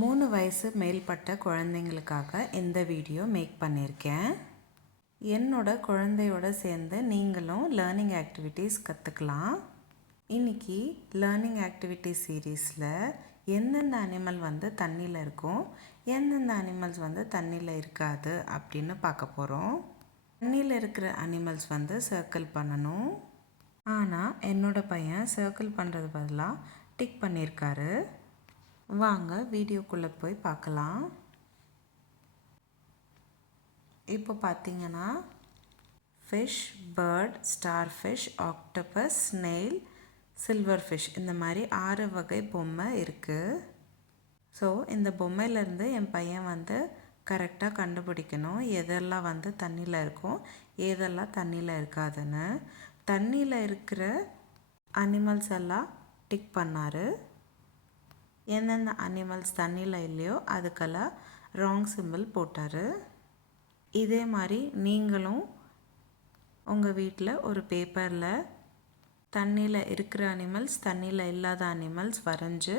3 வயசு மேல்பட்ட குழந்தைங்களுக்காக இந்த வீடியோ மேக் பண்ணியிருக்கேன். என்னோட குழந்தையோட சேர்ந்து நீங்களும் லேர்னிங் ஆக்டிவிட்டீஸ் கற்றுக்கலாம். இன்றைக்கி லேர்னிங் ஆக்டிவிட்டி சீரீஸில் எந்தெந்த அனிமல் வந்து தண்ணியில் இருக்கும், எந்தெந்த அனிமல்ஸ் வந்து தண்ணியில் இருக்காது அப்படின்னு பார்க்க போகிறோம். தண்ணியில் இருக்கிற அனிமல்ஸ் வந்து சர்க்கிள் பண்ணணும். ஆனால் என்னோடய பையன் சர்க்கிள் பண்ணுறது பதிலாக டிக் பண்ணியிருக்காரு. வாங்க வீடியோக்குள்ளே போய் பார்க்கலாம். இப்போ பார்த்தீங்கன்னா fish, bird, starfish, octopus, snail, silverfish இந்த மாதிரி 6 வகை பொம்மை இருக்குது. ஸோ இந்த பொம்மையிலேருந்து என் பையன் வந்து கரெக்டாக கண்டுபிடிக்கணும் எதெல்லாம் வந்து தண்ணியில் இருக்கும், எதெல்லாம் தண்ணியில் இருக்காதுன்னு. தண்ணியில் இருக்கிற அனிமல்ஸ் எல்லாம் டிக் பண்ணார். எந்தெந்த அனிமல்ஸ் தண்ணியில் இல்லையோ அதுக்கெல்லாம் ராங் சிம்பிள் போட்டார். இதே மாதிரி நீங்களும் உங்கள் வீட்டில் ஒரு பேப்பரில் தண்ணியில் இருக்கிற அனிமல்ஸ், தண்ணியில் இல்லாத அனிமல்ஸ் வரைஞ்சி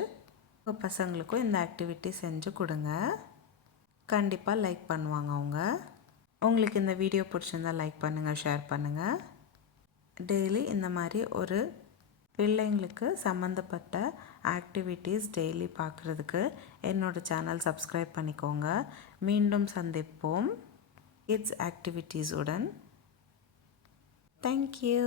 உங்கள் பசங்களுக்கும் இந்த ஆக்டிவிட்டி செஞ்சு கொடுங்க. கண்டிப்பாக லைக் பண்ணுவாங்க அவங்க. உங்களுக்கு இந்த வீடியோ பிடிச்சிருந்தால் லைக் பண்ணுங்கள், ஷேர் பண்ணுங்கள். டெய்லி இந்த மாதிரி ஒரு பிள்ளைங்களுக்கு சம்மந்தப்பட்ட ஆக்டிவிட்டீஸ் டெய்லி பார்க்குறதுக்கு என்னோடய சேனல் சப்ஸ்கிரைப் பண்ணிக்கோங்க. மீண்டும் சந்திப்போம் கிட்ஸ் ஆக்டிவிட்டீஸுடன். தேங்க்யூ.